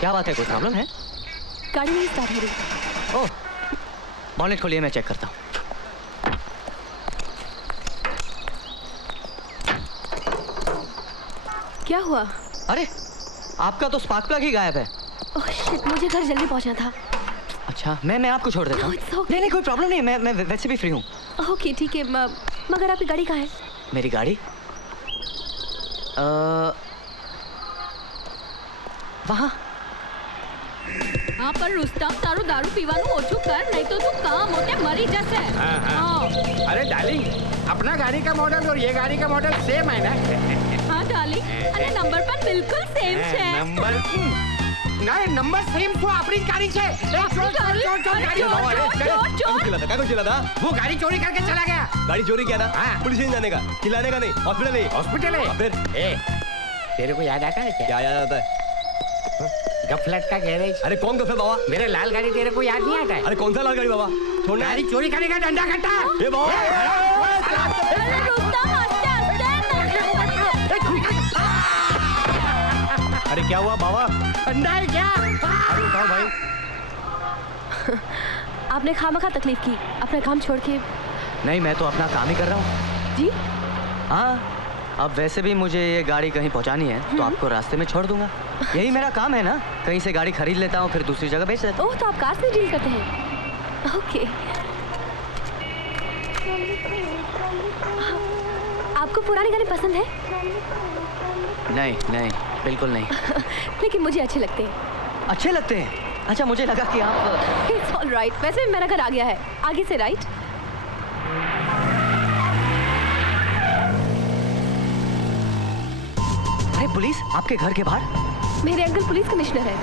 क्या बात है, कोई प्रॉब्लम है? गाड़ी नहीं स्टार्ट हो रही। ओह, बॉनेट खोलिए, मैं चेक करता हूँ। क्या हुआ? अरे, आपका तो स्पार्क प्लग ही गायब है। ओह शिट, मुझे घर जल्दी पहुंचना था। अच्छा, मैं आपको छोड़ देता हूँ। No, it's okay. नहीं, कोई प्रॉब्लम नहीं, मैं वैसे भी फ्री हूँ। ओके ठीक है, मगर आपकी गाड़ी कहाँ है? मेरी गाड़ी वहाँ। हाँ पर रुस्तम, तारू दारू पीवानू ओछू कर, नहीं तो तू काम होते मरी जैसे। हाँ। अरे डार्लिंग, अपना गाड़ी का मॉडल और ये गाड़ी का मॉडल सेम है ना? हाँ डार्लिंग, अरे नंबर पर बिल्कुल सेम है। नंबर नहीं, नंबर सेम तो अपनी गाड़ी से। चोर चिल्ला था? वो गाड़ी चोरी करके चला गया। गाड़ी चोरी किया ना? हाँ। पुलिस नहीं जाने का, चिल्लाने का नहीं, हॉस्पिटल है। हॉस्पिटल है? फिर तेरे को याद आता है क्या? क्या याद आता है? गफलत का गैरेज। अरे कौन गफलत बाबा? मेरे लाल गाड़ी तेरे को याद नहीं आता है? अरे कौन सा लाल गाड़ी बाबा? छोड़ना। गाड़ी चोरी करने का डंडा कट्टा। ए बाबा, अरे रुस्तम, आस्ते अरे क्या हुआ बाबा? डंडा है क्या? अरे उठाओ भाई। आपने खामखा तकलीफ की, अपना काम छोड़ के। नहीं, मैं तो अपना काम ही कर रहा हूँ। जी? हाँ, अब वैसे भी मुझे ये गाड़ी कहीं पहुँचानी है, तो आपको रास्ते में छोड़ दूंगा। यही मेरा काम है ना, कहीं से गाड़ी खरीद लेता हूँ, फिर दूसरी जगह बेच देता हूँ। ओह, तो आप कार से डील करते हैं? ओके। आपको पुराने गाने पसंद है? नहीं, बिल्कुल नहीं। लेकिन मुझे अच्छे लगते हैं। अच्छे लगते हैं? अच्छा, मुझे लगा कि आप। It's all right. वैसे भी मेरा घर आ गया है, आगे से राइट। अरे पुलिस, आपके घर के बाहर? मेरे अंकल पुलिस कमिश्नर है।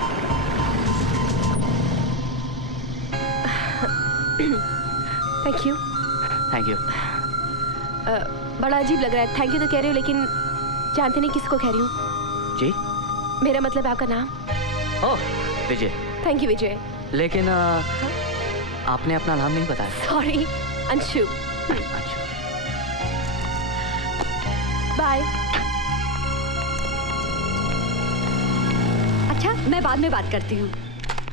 Thank you. Thank you. बड़ा अजीब लग रहा है, थैंक यू तो कह रही हूँ, लेकिन जानते नहीं किसको कह रही हूँ। जी? मेरा मतलब है आपका नाम। ओह, विजय। थैंक यू विजय। लेकिन आपने अपना नाम नहीं बताया। सॉरी, अंशु। अच्छा। बाय। अच्छा, मैं बाद में बात करती हूँ।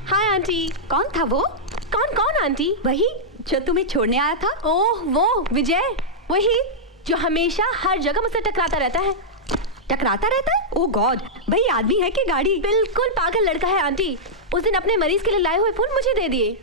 Hi aunty. कौन था वो? कौन आंटी? वही जो तुम्हें छोड़ने आया था। ओह वो विजय, वही जो हमेशा हर जगह मुझसे टकराता रहता है। टकराता रहता है? ओह गॉड, भाई आदमी है कि गाड़ी? बिल्कुल पागल लड़का है आंटी। उस दिन अपने मरीज के लिए लाए हुए फूल मुझे दे दिए।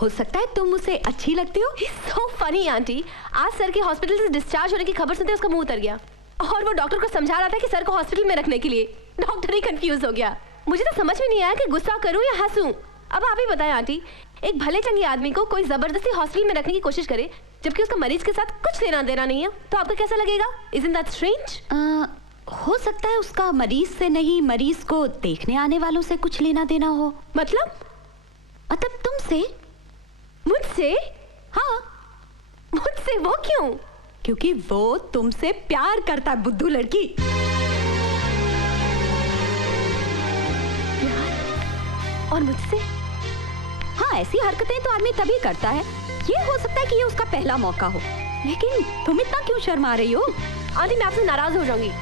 हो सकता है तुम उसे अच्छी लगती हो। So funny aunty. आज सर के हॉस्पिटल से डिस्चार्ज होने की खबर सुनते उसका मुंह उतर गया, और वो डॉक्टर को समझा रहा था कि सर को हॉस्पिटल में रखने के लिए। डॉक्टर ही कंफ्यूज हो गया। मुझे तो समझ में नहीं आया कि गुस्सा करूं या हंसूं। अब आप ही बताएं आंटी, एक भले चंगे आदमी को कोई जबरदस्ती हॉस्पिटल में रखने की कोशिश करे, जबकि उसका मरीज के साथ कुछ लेना देना नहीं है, तो आपको कैसा लगेगा? Isn't that strange? हो सकता है उसका मरीज से नहीं, मरीज को देखने आने वालों से कुछ लेना देना हो। मतलब तुमसे। मुझसे? हाँ। मुझसे? वो क्यों? क्योंकि वो तुमसे प्यार करता है, बुद्धू लड़की। प्यार? और मुझसे? हाँ, ऐसी हरकतें तो आदमी तभी करता है। ये हो सकता है कि ये उसका पहला मौका हो, लेकिन तुम इतना क्यों शर्मा रही हो? आंटी, मैं आपसे नाराज हो जाऊंगी।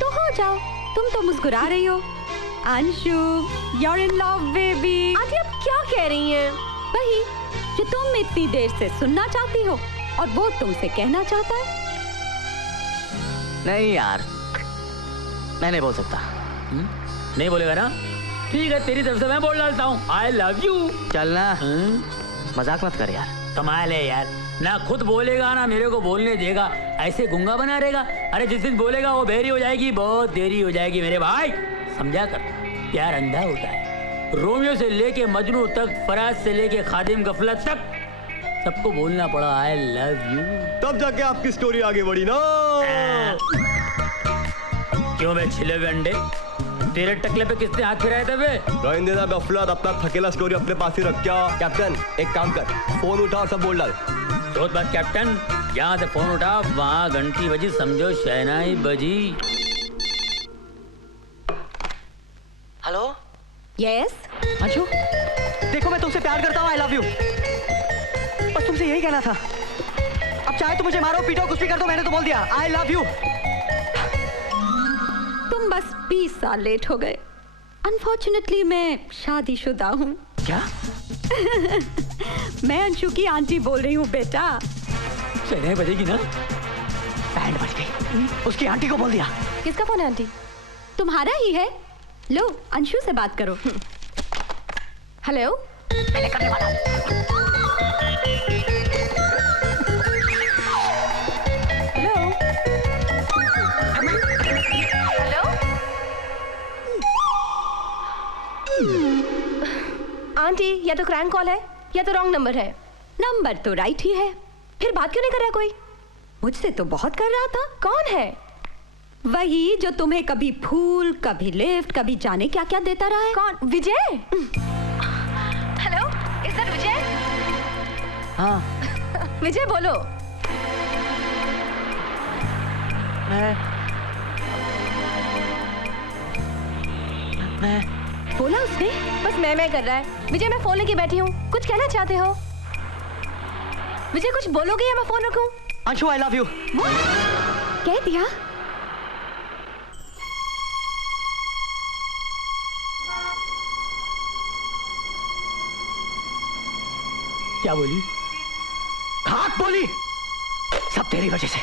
तो हो जाओ, तुम तो मुस्कुरा रही हो। Anshu, you're in love baby। Aunty आप क्या कह रही हैं? वही जो तुम इतनी देर से सुनना चाहती हो और वो तुमसे कहना चाहता है। नहीं यार, मैं नहीं बोल सकता। नहीं बोलेगा ना? ठीक है, तेरी तरफ से मैं बोल डालता हूँ, आई लव यू। चलना, मजाक मत कर यार। कमाल है यार, ना खुद बोलेगा ना मेरे को बोलने देगा, ऐसे गूंगा बना रहेगा। अरे जिस दिन बोलेगा वो बेरी हो जाएगी, बहुत देरी हो जाएगी मेरे भाई, समझा कर। प्यार अंधा होता है। रोमियो से लेके मजनू तक, फराज से लेके खादिम गफलत तक, सबको बोलना पड़ा आई लव यू। तब जाके आपकी स्टोरी आगे बढ़ी ना। क्यों मैं छिले हुए अंडे? तेरे टकले पे किसने हाथ फिराए थे बे? रहने देना गफलत, अपना थकेला स्टोरी अपने पास ही रख। क्या कैप्टन, एक काम कर, फोन उठा और सब बोल डाल। बहुत बात कैप्टन, जहाँ से फोन उठा वहाँ घंटी बजी, समझो शहनाई बजी। हेलो। यस। अंशु, देखो मैं तुमसे प्यार करता हूँ, आई लव यू। बस तुमसे यही कहना था। अब चाहे तो मुझे मारो पीटो कुछ भी कर दो, मैंने तो बोल दिया आई लव यू। तुम बस 20 साल लेट हो गए। अनफॉर्चुनेटली मैं शादीशुदा हूँ। क्या? मैं अंशु की आंटी बोल रही हूँ बेटा। चने बजेगी ना? बैंड बज गई। उसकी आंटी को बोल दिया। किसका फोन है आंटी? तुम्हारा ही है। लो अंशु से बात करो। हेलो। मैंने करने वाला हूँ। हेलो। हेलो। आंटी या तो क्रैंक कॉल है या तो रॉन्ग नंबर है। नंबर तो राइट ही है। फिर बात क्यों नहीं कर रहा कोई? मुझसे तो बहुत कर रहा था। कौन है? वही जो तुम्हें कभी फूल, कभी लिफ्ट, कभी जाने क्या क्या देता रहा है। कौन? विजय? हेलो, इज दैट विजय? हाँ। विजय बोलो। मैं बोला उसने। बस मैं कर रहा है। विजय मैं फोन लेके बैठी हूँ, कुछ कहना चाहते हो? विजय कुछ बोलोगे या मैं फोन रखूं? Anshu I love you. कह दिया। क्या बोली? खाक बोली। सब तेरी वजह से।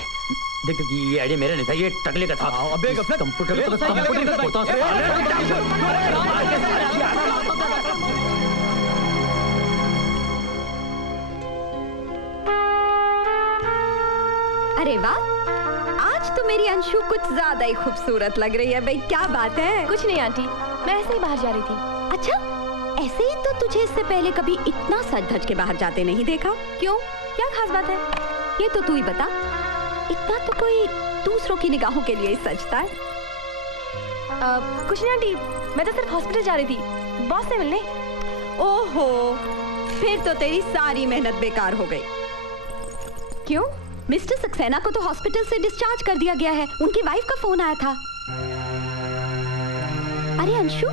देख ये आइडिया मेरा नहीं था, ये टकले का था। अबे गफलत। अरे वाह, आज तो मेरी अंशु कुछ ज्यादा ही खूबसूरत लग रही है। भाई क्या बात है? कुछ नहीं आंटी, मैं ऐसे ही बाहर जा रही थी। अच्छा, ऐसे ही तो तुझे इससे पहले कभी इतना सज धज के बाहर जाते नहीं देखा। क्यों? क्या खास बात है? ये तो तू ही बता। इतना तो कोई दूसरों की निगाहों के लिए ही सजता है। कुछ नहीं आंटी, मैं तो सिर्फ हॉस्पिटल जा रही थी बॉस से मिलने। ओहो, फिर तो तेरी सारी मेहनत बेकार हो गई। क्यों? मिस्टर सक्सेना को तो हॉस्पिटल से डिस्चार्ज कर दिया गया है। उनकी वाइफ का फोन आया था। अरे अंशु,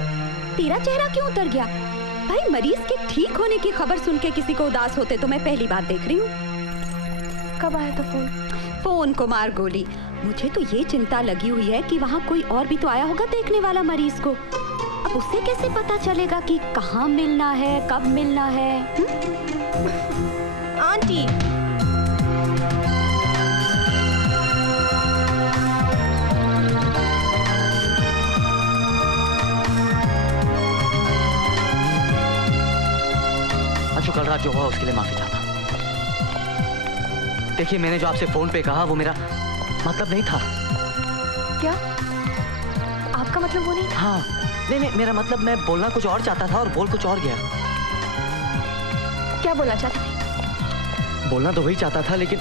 तेरा चेहरा क्यों उतर गया? भाई मरीज के ठीक होने की खबर सुन के किसी को उदास होते तो मैं पहली बार देख रही हूँ। कब आया था फोन? फोन को मार गोली। मुझे तो ये चिंता लगी हुई है कि वहाँ कोई और भी तो आया होगा देखने वाला मरीज को। अब उसे कैसे पता चलेगा कि कहाँ मिलना है, कब मिलना है? आंटी कल रात जो हुआ उसके लिए माफी चाहता हूँ। देखिए मैंने जो आपसे फोन पे कहा वो मेरा मतलब नहीं था। क्या? आपका मतलब वो नहीं? हाँ, नहीं मेरा मतलब मैं बोलना कुछ और चाहता था और बोल कुछ और गया। क्या बोलना चाहते थे? बोलना तो वही चाहता था लेकिन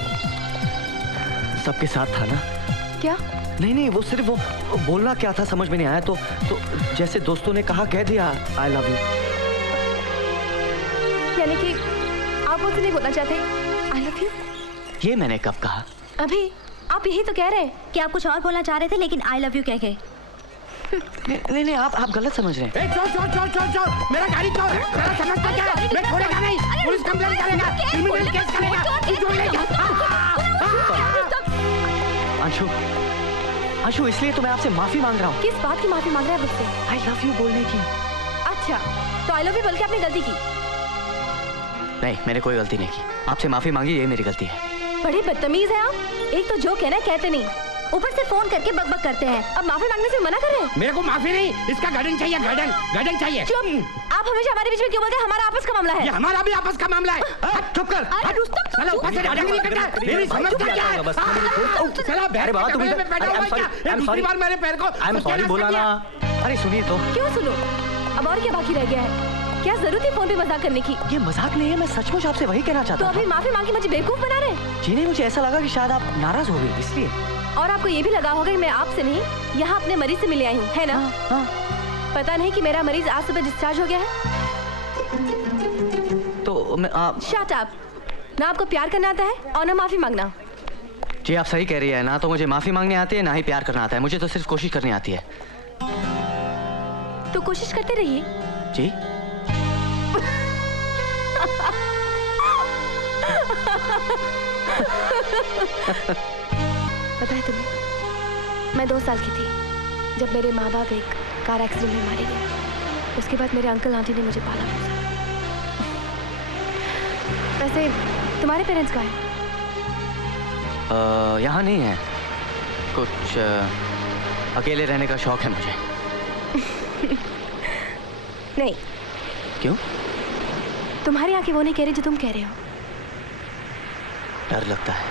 सबके साथ था ना। क्या? नहीं वो सिर्फ वो बोलना क्या था समझ में नहीं आया। तो जैसे दोस्तों ने कहा कह दिया आई लव यू। यानी कि आप मुझसे नहीं बोलना चाहते आई लव यू? ये मैंने कब कहा? अभी आप यही तो कह रहे हैं कि आप कुछ और बोलना चाह रहे थे लेकिन आई लव यू कह गए। नहीं आप गलत समझ रहे हैं। चोर मेरा गाड़ी चोर है। मेरा समझता क्या है? मैं छोड़ेगा नहीं। पुलिस कंप्लेंट करेगा, क्रिमिनल केस करेगा। तू छोड़ लेगा। अंशु इसलिए तो मैं आपसे माफी मांग रहा हूँ। किस बात की माफी मांग रहे हैं मुझसे? आई लव यू बोलने की। अच्छा तो आई लव यू बोल के आपने गलती की? नहीं मैंने कोई गलती नहीं की। आपसे माफी मांगी ये मेरी गलती है। बड़े बदतमीज हैं आप। एक तो जो कहना कहते नहीं, ऊपर से फोन करके बकबक करते हैं। अब माफी मांगने से मना कर रहे हैं? मेरे को माफी नहीं, इसका गार्डन चाहिए। गार्डन चाहिए। चुप! आप हमेशा हमारे बीच में क्यों बोलते हैं? हमारा आपस का मामला है। ये हमारा भी आपस का मामला है। चुप कर। साला ऊपर से दादागिरी करता है। मेरी समझता क्या है? साला अरे बाबा तुम पे बैठा हुआ है क्या? दूसरी बार मेरे पैर को आई एम सॉरी बोला ना। अरे सुनिए तो। क्यों सुनो? अब और क्या बाकी रह गया है? क्या जरूरत है फोन पे मजाक करने की? ये मजाक नहीं है, मैं सचमुच आपसे वही कहना चाहता तो था। अभी माफी मांगी मुझे बेवकूफ बना रहे हैं? जी नहीं, मुझे ऐसा लगा कि शायद आप नाराज हो गई इसलिए। और आपको ये भी लगा होगा कि मैं आपसे नहीं यहाँ अपने मरीज से मिले आई हूँ, है ना? हाँ। पता नहीं कि मेरा मरीज आज सुबह डिस्चार्ज हो गया है। तो मैं आप शट अप। ना आपको प्यार करना आता है और ना माफी मांगना। जी आप सही कह रही है। ना तो मुझे माफी मांगनी आती है ना ही प्यार करना आता है। मुझे तो सिर्फ कोशिश करनी आती है। तो कोशिश करते रहिए। जी पता है तुम्हें, मैं 2 साल की थी जब मेरे माँ बाप एक कार एक्सीडेंट में मारे गए, उसके बाद मेरे अंकल आंटी ने मुझे पाला पोसा। वैसे तुम्हारे पेरेंट्स कहाँ हैं? यहाँ नहीं है, कुछ अकेले रहने का शौक है मुझे। नहीं। क्यों? तुम्हारी आंखें वो नहीं कह रही जो तुम कह रहे हो। डर लगता है।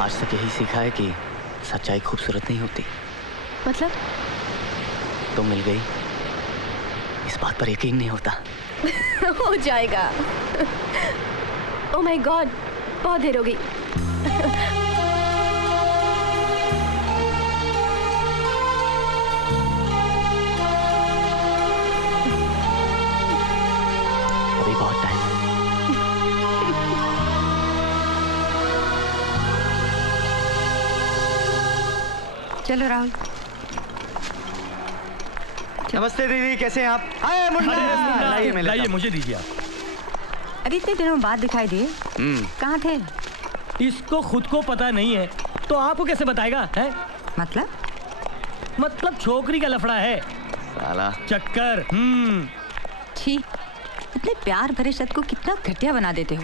आज तक यही सीखा है कि सच्चाई खूबसूरत नहीं होती। मतलब? तुम मिल गई, इस बात पर यकीन नहीं होता। हो जाएगा। ओह माय गॉड, बहुत देर हो गई। अभी बहुत टाइम है। चलो राहुल। नमस्ते दीदी, कैसे हैं आप? आए मुन्ना, लाइए मैं लेता लाइए, हूं। मुझे दीजिए आप। अरे इतने दिनों बाद दिखाई दिए, कहाँ थे? इसको खुद को पता नहीं है तो आपको कैसे बताएगा है? मतलब छोकरी का लफड़ा है, साला चक्कर। छी, इतने प्यार भरे शब्द को कितना घटिया बना देते हो।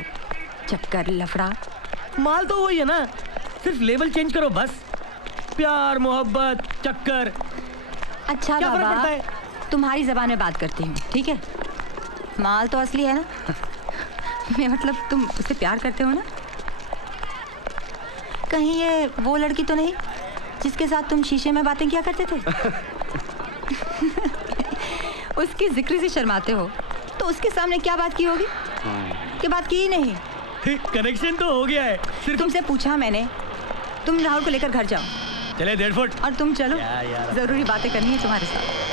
चक्कर, लफड़ा। माल तो वही है ना, सिर्फ लेबल चेंज करो बस। प्यार, मोहब्बत, चक्कर, अच्छा क्या फर्क बाबा, पड़ता है? तुम्हारी जबान में बात करती हूँ, ठीक है? माल तो असली है ना? मैं मतलब तुम उससे प्यार करते हो ना? कहीं ये वो लड़की तो नहीं जिसके साथ तुम शीशे में बातें किया करते थे? उसके जिक्र से शर्माते हो तो उसके सामने क्या बात की होगी? कि बात की ही नहीं। कनेक्शन तो हो गया है। सिर्फ तुमसे पूछा मैंने, तुम राहुल को लेकर घर जाओ चले 1.5 फुट। और तुम चलो, यार। जरूरी बातें करनी है तुम्हारे साथ।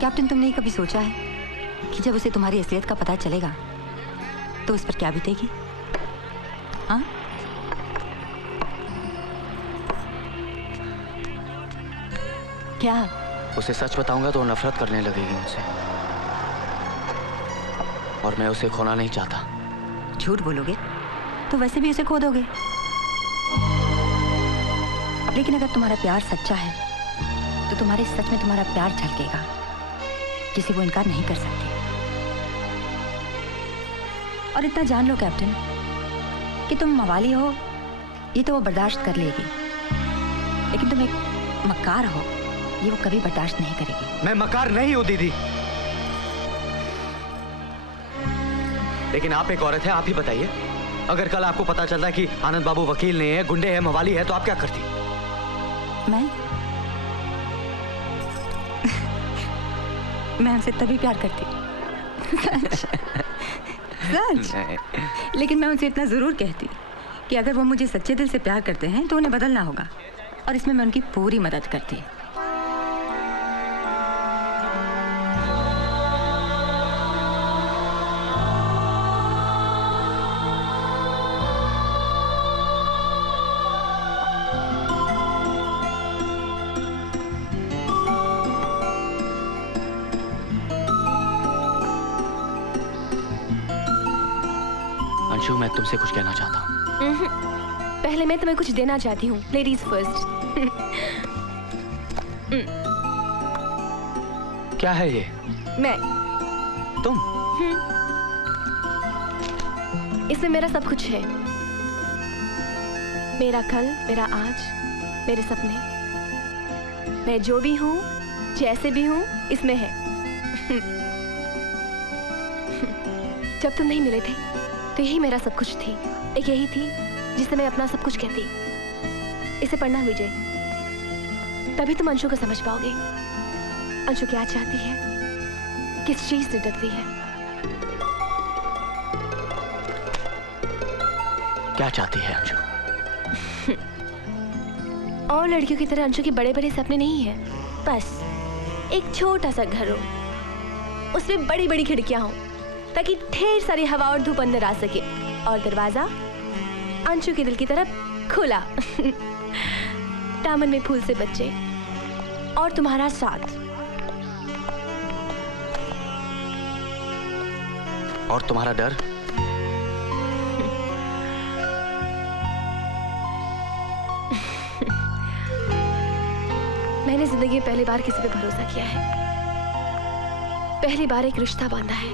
कैप्टन, तुमने कभी सोचा है कि जब उसे तुम्हारी असलियत का पता चलेगा तो उस पर क्या बीतेगी? हाँ? क्या? उसे सच बताऊंगा तो वो नफरत करने लगेगी मुझसे, और मैं उसे खोना नहीं चाहता। झूठ बोलोगे तो वैसे भी उसे खो दोगे। लेकिन अगर तुम्हारा प्यार सच्चा है तो तुम्हारे सच में तुम्हारा प्यार झलकेगा, जिसे वो इनकार नहीं कर सकती। और इतना जान लो कैप्टन कि तुम मवाली हो, ये तो वो बर्दाश्त कर लेगी, लेकिन तुम एक मक्कार हो, ये वो कभी बर्दाश्त नहीं करेगी। मैं मकार नहीं हूं दीदी, लेकिन आप एक औरत है। आप ही बताइए, अगर कल आपको पता चलता कि आनंद बाबू वकील नहीं है, गुंडे हैं, मवाली है, तो आप क्या करती? मैं उनसे तभी प्यार करती। सच। लेकिन मैं उनसे इतना जरूर कहती कि अगर वो मुझे सच्चे दिल से प्यार करते हैं तो उन्हें बदलना होगा, और इसमें मैं उनकी पूरी मदद करती। अंशु, मैं तुमसे कुछ कहना चाहता हूँ। पहले मैं तुम्हें कुछ देना चाहती हूँ। Ladies first. क्या है ये? मैं। तुम? इसमें मेरा सब कुछ है। मेरा कल, मेरा आज, मेरे सपने। मैं जो भी हूँ, जैसे भी हूँ, इसमें है। जब तुम नहीं मिले थे तो यही मेरा सब कुछ थी। एक यही थी जिसे मैं अपना सब कुछ कहती। इसे पढ़ना विजय, तभी तुम अंशु को समझ पाओगे। अंशु क्या चाहती है, किस चीज से डरती है। क्या चाहती है अंशु? और लड़कियों की तरह अंशु के बड़े बड़े सपने नहीं है। बस एक छोटा सा घर हो, उसमें बड़ी बड़ी खिड़कियां हो, ताकि ढेर सारी हवा और धूप अंदर आ सके, और दरवाजा अंशु के दिल की तरफ खुला। दामन में फूल से बच्चे और तुम्हारा साथ। और तुम्हारा डर? मैंने जिंदगी में पहली बार किसी पे भरोसा किया है, पहली बार एक रिश्ता बांधा है।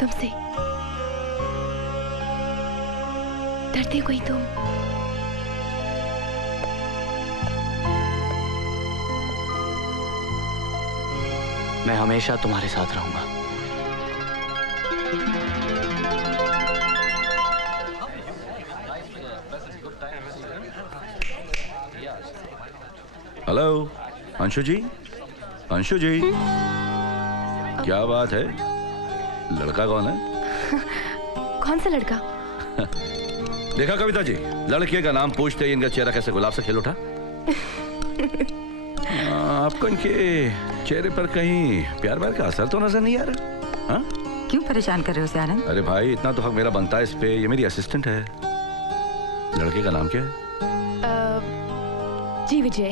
तुमसे। डरती कोई तुम? मैं हमेशा तुम्हारे साथ रहूंगा। हेलो अंशु जी, अंशु जी, क्या बात है? लड़का कौन है? कौन सा लड़का? देखा कविता जी, लड़के का नाम पूछते ही इनका चेहरा कैसे गुलाब से खिल उठा। आपको इनके चेहरे पर कहीं प्यार व्यार का असर तो नजर नहीं आ रहा? हाँ? क्यों परेशान कर रहे हो आनंद? अरे भाई, इतना तो हक मेरा बनता है इस पे। ये मेरी असिस्टेंट है। लड़के का नाम क्या है? जी विजय।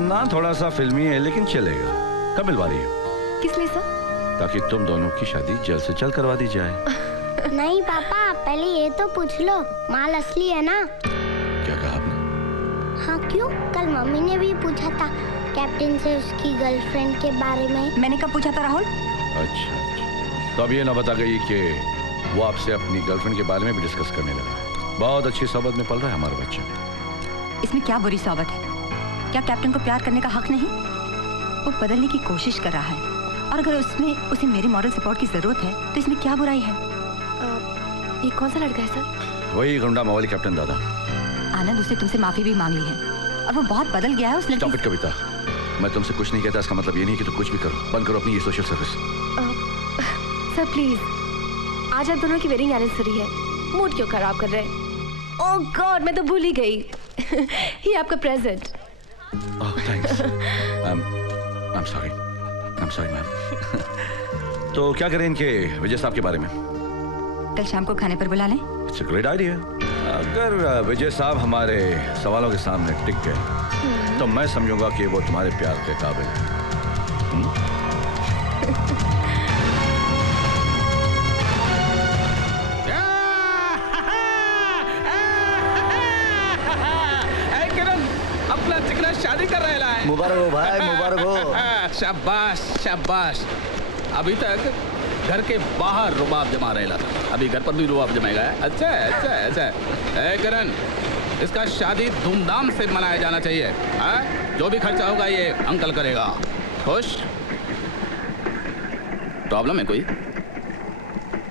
नाम थोड़ा सा फिल्मी है लेकिन चलेगा। कब मिलवा रही है? किस लिए सर? ताकि तुम दोनों की शादी जल्द से जल्द करवा दी जाए। नहीं पापा, पहले ये तो पूछ लो, माल असली है ना? क्या कहा आपने? हाँ क्यों? कल मम्मी ने भी पूछा था कैप्टन से उसकी गर्लफ्रेंड के बारे में। मैंने कब पूछा था राहुल? अच्छा, तो अब ये ना बता गई कि वो आपसे अपनी गर्लफ्रेंड के बारे में भी डिस्कस करने लगा। बहुत अच्छी सोबत में पल रहा है हमारा बच्चा। इसमें क्या बुरी सोबत है? क्या कैप्टन को प्यार करने का हक नहीं? वो बदलने की कोशिश कर रहा है और अगर उसमें उसे मेरी मॉरल सपोर्ट की जरूरत है तो इसमें क्या बुराई है? ये कौन सा लड़का है सर? वही गुंडा मावली कैप्टन दादा। आनंद, उसने तुमसे माफी भी मांग ली है और वो बहुत बदल गया है उस लड़के से। कविता, मैं तुमसे कुछ नहीं कहता, इसका मतलब ये नहीं कि तुम कुछ भी करो। बंद करो अपनी ये सोशल सर्विस। सर प्लीज, आज आप दोनों की वेडिंग एनिवर्सरी है, मूड क्यों खराब कर रहे हैं? ओह गॉड, मैं तो भूल ही गई। ये आपका present. Oh thanks. I'm sorry ma'am. तो क्या करें इनके विजय साहब के बारे में? कल शाम को खाने पर बुला लें। It's a great idea। अगर विजय साहब हमारे सवालों के सामने टिक गए तो मैं समझूंगा कि वो तुम्हारे प्यार के काबिल है। अपना चिकना शादी कर रहा है। मुबारक हो भाई, मुबारक हो। शाबाश शाबाश। अभी तक घर के बाहर रुबाब जमा रहेला था, अभी घर पर भी रुबाब जमाएगा। अच्छा अच्छा अच्छा। करण, इसका शादी धूमधाम से मनाया जाना चाहिए। जो भी खर्चा होगा ये अंकल करेगा। खुश? प्रॉब्लम है कोई?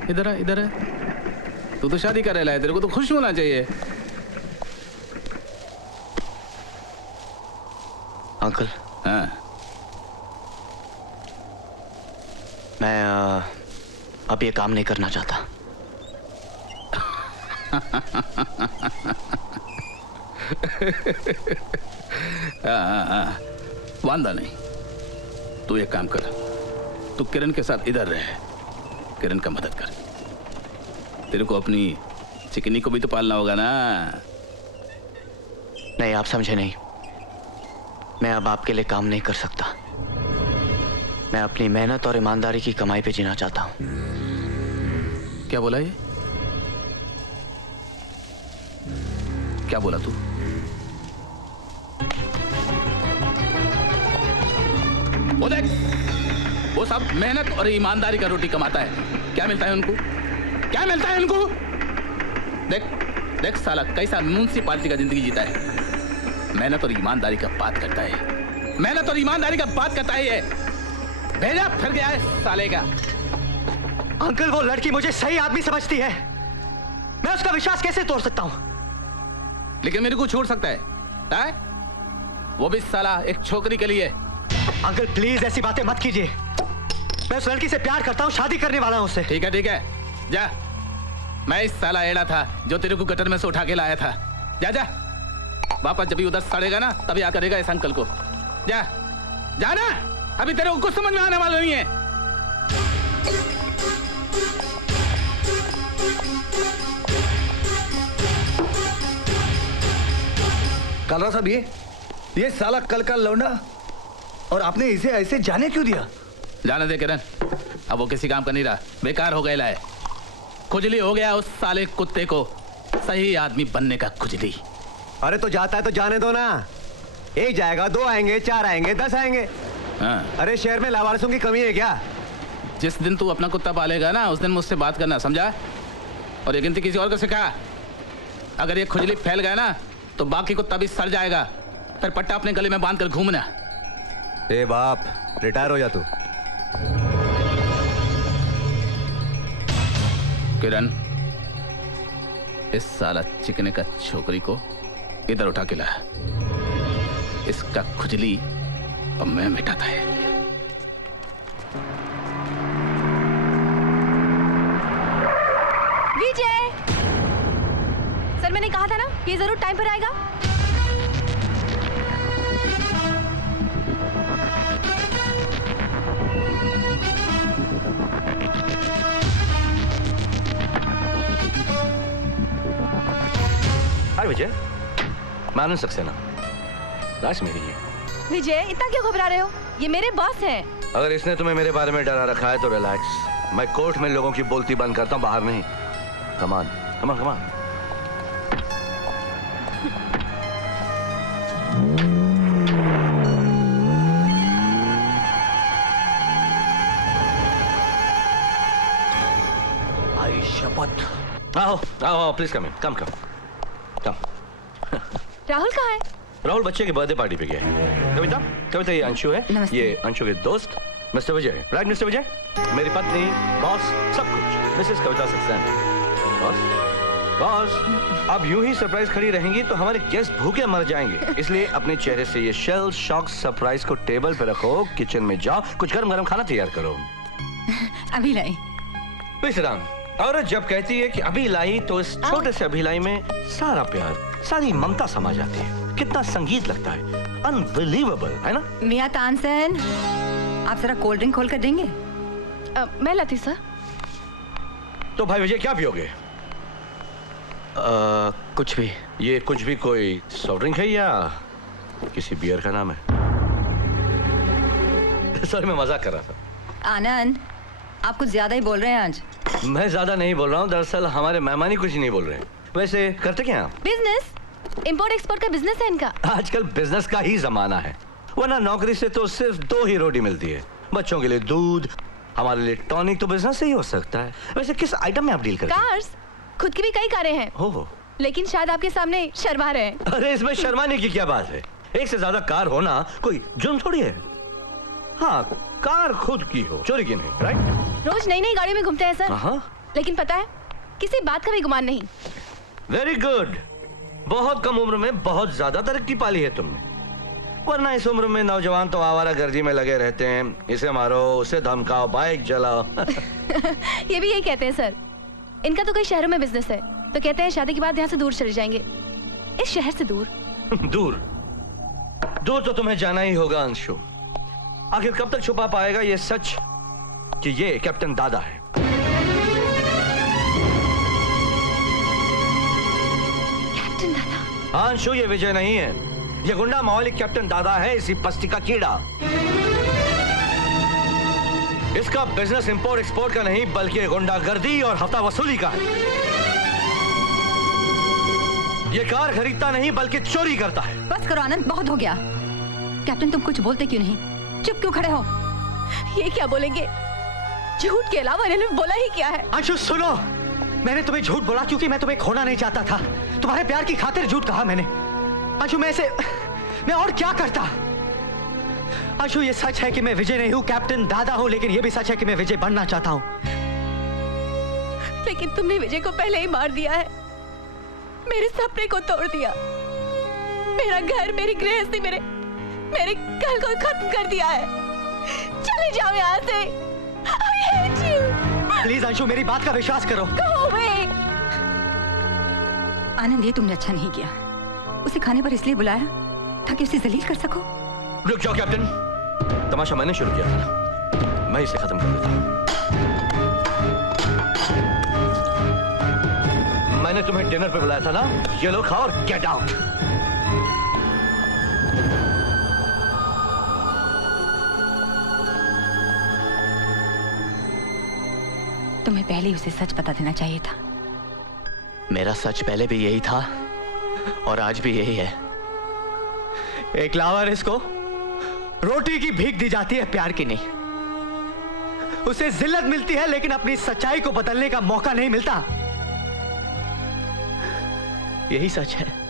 इधर है, इधर है। तू तो शादी कर रहा है, तेरे को तो खुश होना चाहिए। अंकल। हाँ। मैं अब ये काम नहीं करना चाहता। वांदा नहीं। तू एक काम कर, तू किरण के साथ इधर रहे, किरण का मदद कर। तेरे को अपनी चिकनी को भी तो पालना होगा ना। नहीं, आप समझे नहीं। मैं अब आपके लिए काम नहीं कर सकता। मैं अपनी मेहनत और ईमानदारी की कमाई पे जीना चाहता हूँ। क्या बोला ये? क्या बोला तू? वो देख, वो सब मेहनत और ईमानदारी का रोटी कमाता है। क्या मिलता है उनको? क्या मिलता है उनको? देख देख साला कैसा म्युनिसिपालिटी का जिंदगी जीता है। मेहनत और ईमानदारी का बात करता है, मेहनत और ईमानदारी का बात करता है ये। भेजा फिर गया है साले का। अंकल, वो लड़की मुझे सही आदमी समझती है। मैं उसका विश्वास कैसे तोड़ सकता हूँ? लेकिन मेरे को छोड़ सकता है? वो भी साला एक छोकरी के लिए। अंकल प्लीज ऐसी बातें मत कीजिए। मैं उस लड़की से प्यार करता हूँ, शादी करने वाला हूँ उससे। ठीक है, जा। मैं इस साला एड़ा था जो तेरे को गटर में से उठा के लाया था। जा जा, वापस जब भी उधर सड़ेगा ना तभी याद करेगा इस अंकल को। जा जाना, अभी तेरे को कुछ समझ में आने वाला नहीं है। कालरा साहब, ये साला कल का लौंडा, और आपने इसे ऐसे जाने क्यों दिया? जाने दे किरण, अब वो किसी काम का नहीं रहा, बेकार हो गया है। खुजली हो गया उस साले कुत्ते को। सही आदमी बनने का खुजली। अरे तो जाता है तो जाने दो ना। एक जाएगा, 2 आएंगे, 4 आएंगे, 10 आएंगे। हाँ। अरे शहर में लावारिसों की कमी है क्या? जिस दिन तू अपना कुत्ता पालेगा ना, उस दिन मुझसे बात करना, समझा? और ये गिनती किसी और को सिखा। अगर ये खुजली फैल गया ना तो बाकी कुत्ता भी सड़ जाएगा। फिर पट्टा अपने गले में बांध कर घूमना। ए बाप, रिटायर हो जा तू। किरण, इस साला चिकने का छोकरी को इधर उठा के ला। इसका खुजली अब मैं मिटाता है। विजय, सर मैंने कहा था ना ये जरूर टाइम पर आएगा। हाय विजय, मैं Anand Saxena. Nice meeting you. Vijay, इतना क्यों घबरा रहे हो? ये मेरे बॉस हैं। अगर इसने तुम्हें मेरे बारे में डरा रखा है तो रिलैक्स। मैं कोर्ट में लोगों की बोलती बंद करता हूँ, बाहर नहीं। Come on, come on, come on. आई शपथ। आओ आओ, प्लीज कम इन, कम कम कम। राहुल कहाँ है? राहुल बच्चे की बर्थडे पार्टी पे गया है। कविता, कविता ये अंशु है। नमस्ते। ये अंशु के दोस्त मिस्टर विजय। राइट मिस्टर विजय? मेरी पत्नी, बॉस, सब कुछ मिसेस कविता सक्सेना। बॉस, बॉस, अब यूं ही सरप्राइज खड़ी रहेंगी तो हमारे गेस्ट भूखे मर जाएंगे। इसलिए अपने चेहरे से ये शेल शॉक सरप्राइज को टेबल पे रखो, किचन में जाओ, कुछ गरम गरम खाना तैयार करो। अभी लाई। प्लीज राम। औरत जब कहती है कि अभी लाई तो इस छोटे से अभिलाई में सारा प्यार, सारी ममता समा जाती है। कितना संगीत लगता है, अनबिलीवेबल, है ना? मियां तानसेन, आप जरा कोल्ड ड्रिंक खोल कर देंगे? मैं लाती सर। तो भाई विजय क्या पियोगे? कुछ भी। ये कुछ भी कोई सॉफ्ट ड्रिंक है या किसी बियर का नाम है? सर मैं मजाक कर रहा था। आनंद, आप कुछ ज्यादा ही बोल रहे हैं आज। मैं ज्यादा नहीं बोल रहा हूँ, दरअसल हमारे मेहमान ही कुछ नहीं बोल रहे हैं। वैसे करते क्या आप? बिजनेस, इंपोर्ट एक्सपोर्ट का बिजनेस है इनका। आजकल बिजनेस का ही जमाना है, वरना नौकरी से तो सिर्फ 2 ही रोटी मिलती है। बच्चों के लिए दूध, हमारे लिए टॉनिक। तो बिजनेस से ही हो सकता है। वैसे किस आइटम में आप डील करते हैं? कार्स, खुद की भी कई कारें हैं। हो, लेकिन शायद आपके सामने शर्मा रहे हैं। अरे इसमें शर्माने की क्या बात है? एक से ज्यादा कार होना कोई जुर्म थोड़ी है। हाँ, कार खुद की हो, चोरी की नहीं, राइट? रोज नई नई गाड़ियों में घूमते हैं सर। हाँ। लेकिन पता है, किसी बात का भी गुमान नहीं। Very good. बहुत कम उम्र में बहुत ज्यादा तरक्की पाली है तुमने, वरना इस उम्र में नौजवान तो आवारागर्दी में लगे रहते हैं। इसे मारो, उसे धमकाओ, बाइक जलाओ। ये भी यही कहते हैं सर। इनका तो कई शहरों में बिजनेस है, तो कहते हैं शादी के बाद यहाँ से दूर चले जाएंगे, इस शहर से दूर। दूर दूर तो तुम्हें जाना ही होगा अंशु। आखिर कब तक छुपा पाएगा ये सच कि ये कैप्टन दादा है? कैप्टन दादा? अंशु, ये विजय नहीं है, ये गुंडा माहौल कैप्टन दादा है, इसी बस्ती का कीड़ा। इसका बिजनेस इंपोर्ट एक्सपोर्ट का नहीं, बल्कि गुंडागर्दी और हफ्ता वसूली का है। ये कार खरीदता नहीं बल्कि चोरी करता है। बस करो आनंद, बहुत हो गया। कैप्टन, तुम कुछ बोलते क्यों नहीं? चुप क्यों खड़े हो? ये क्या बोलेंगे? झूठ के अलावा इन्होंने बोला ही क्या है? अंशु सुनो, मैंने तुम्हें झूठ बोला क्योंकि मैं तुम्हें खोना नहीं चाहता था। तुम्हारे प्यार की खातिर झूठ कहा मैंने। अंशु, मैं और क्या करता? अंशु, ये सच है कि मैं विजय नहीं हूँ, कैप्टन दादा हूँ, लेकिन ये भी सच है कि मैं विजय बनना चाहता हूँ। लेकिन तुमने विजय को पहले ही मार दिया है, मेरे सपने को तोड़ दिया, मेरा घर, मेरी गृहस्थी, मेरे कल को खत्म कर दिया है। चले जाओ यहाँ से। I hate you। Please Anshu, मेरी बात का विश्वास करो। Go away। आनंद, ये तुमने अच्छा नहीं किया। उसे खाने पर इसलिए बुलाया ताकि उसे जलील कर सको। रुक जाओ कैप्टन, तमाशा मैंने शुरू किया था, मैं इसे खत्म कर देता हूं। मैंने तुम्हें डिनर पे बुलाया था ना, ये लो खाओ और गेट आउट। तुम्हें पहले ही उसे सच बता देना चाहिए था। मेरा सच पहले भी यही था और आज भी यही है। एक लावारिस को रोटी की भीख दी जाती है, प्यार की नहीं। उसे जिल्लत मिलती है लेकिन अपनी सच्चाई को बदलने का मौका नहीं मिलता। यही सच है।